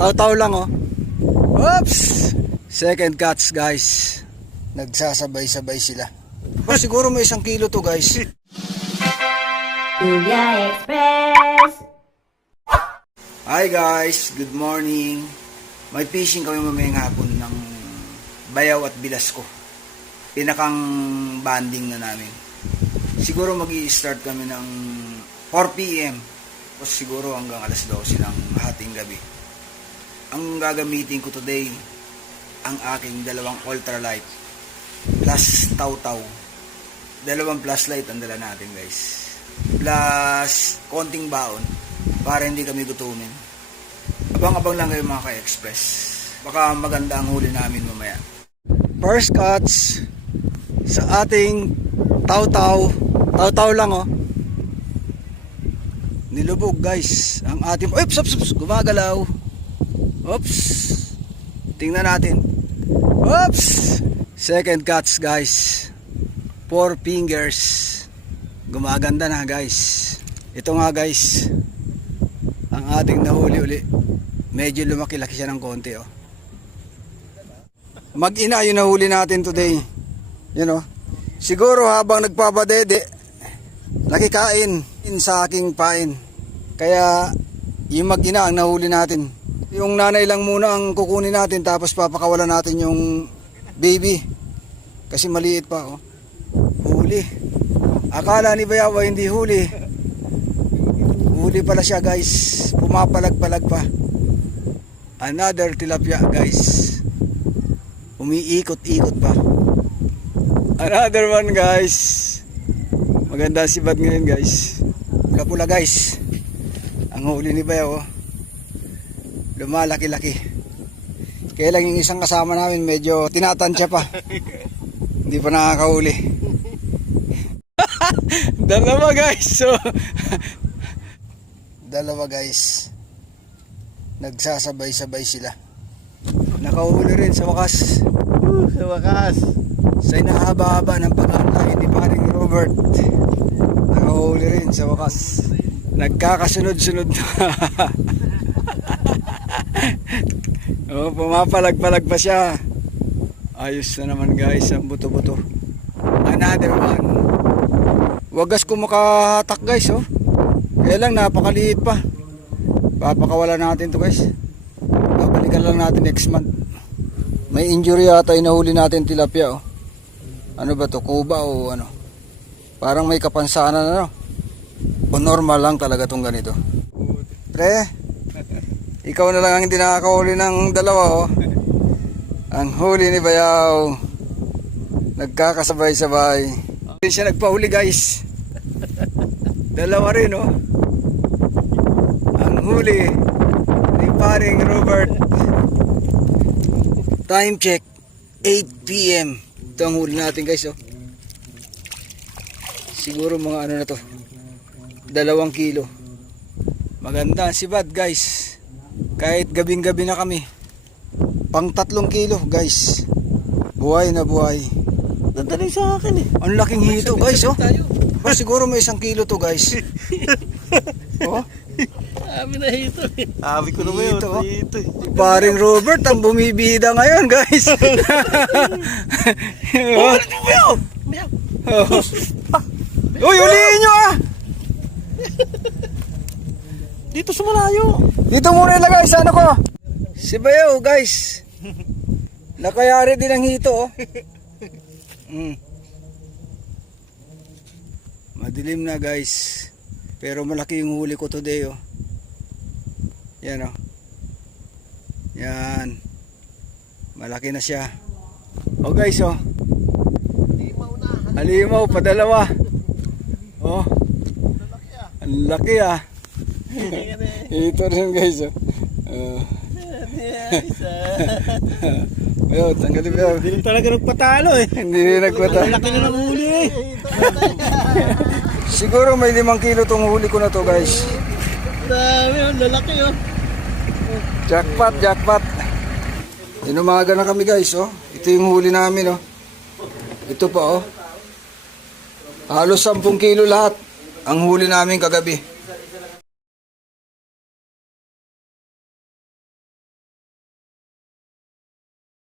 Taw-taw lang oh. Oops! Second catch guys. Nagsasabay-sabay sila. Oh, siguro may 1 kilo to guys. Kuya Express. Hi guys, good morning. May fishing kami mamayang hapon ng Bayaw at Bilasco. Pinakang banding na namin. Siguro mag-i-start kami ng 4 PM o siguro hanggang alas 12 ng hating gabi. Ang gagamitin ko today, ang aking dalawang ultralight plus taw-taw. 2 flashlight ang dala natin guys. Plus konting baon para hindi kami gutumin. Abang-abang lang kayo mga ka-express. Baka maganda ang huli namin mamaya. First catch sa ating taw-taw. Taw-taw lang oh. Nilubog guys ang ating... Oops! Gumagalaw. Oops! Tingnan natin. Oops! Second catch guys. 4 fingers. Gumaganda na guys. Ito nga guys. Ang ating nahuli uli. Medyo lumaki-laki siya ng konti oh. Mag-ina yung nahuli natin today. Yan oh. Siguro habang nagpapadede, nakikain sa aking pain. Kaya yung mag-ina ang nahuli natin. Yung nanay lang muna ang kukunin natin tapos papakawalan natin yung baby. Kasi maliit pa oh. Huli. Akala ni Bayaw hindi huli. Huli pala siya guys. Pumapalag-palag pa. Another tilapia guys. Umiikot-ikot pa. Another one guys. Maganda si Bad ngayon guys. Pula-pula guys. Ang huli ni Bayaw oh. Lumalaki-laki. Kaya lang yung isang kasama namin medyo tinatansya pa. Hindi pa nakakahuli. Dalawa guys. So dalawa guys. Nagsasabay-sabay sila. Nakahuli rin sa wakas. Sa wakas. Sa inahaba-haba ng pag-antay ni paring Robert. Nakahuli rin sa wakas. Nagkakasunod-sunod na. Oh, pumapalag-palag pa siya. Ayos na naman guys ang buto-buto. Another one. Wagas ko makahatak guys oh. Kaya lang napakaliit pa. Papakawala natin to guys. Babalikan lang natin next month. May injury yata yung nahuli natin tilapia oh. Ano ba to? Kuba o ano? Parang may kapansanan ano? O normal lang talaga tong ganito. Pre, ikaw na lang ang hindi nakakahuli ng dalawa oh. Ang huli ni Bayaw. Nagkakasabay-sabay. Hindi siya nagpahuli guys. Dalawa rin oh. Ang huli ni paring Robert. Time check 8 PM. Ito ang huli natin guys oh. Siguro mga ano na to 2 kilo. Maganda si Bad guys. Kahit gabing-gabi na kami. Pang 3 kilo guys. Buhay na buhay. Dadali sa akin eh. Ang laking hito guys oh. Oh, siguro may 1 kilo to guys. Oh. Abi na hito eh. Abi ko na ba yun? Hito, oh. Hito eh. Paring Robert ang bumibida ngayon guys. Oh. Ano ba yun? Uy, ulihin nyo ah. Dito sa malayo. Dito muna ilagay sa ano ko. Si Bayaw guys. Nakayari din ang hito oh. Madilim na guys. Pero malaki yung huli ko today oh. Yan oh. Yan. Malaki na siya. Oh guys oh. Halimaw pa dalawa. Oh. Ang laki ah. Ito rin guys oh. Ayun, tanggalin mo. Hindi talaga nagpatalo eh. Hindi rin nagpatalo. Laki na ng huli eh. Siguro may 5 kilo tong huli ko na to guys. Dami oh, lalaki oh. Jackpot, jackpot. Inumaga na kami guys oh. Ito yung huli namin oh. Ito pa oh. Halos 10 kilo lahat ang huli namin kagabi.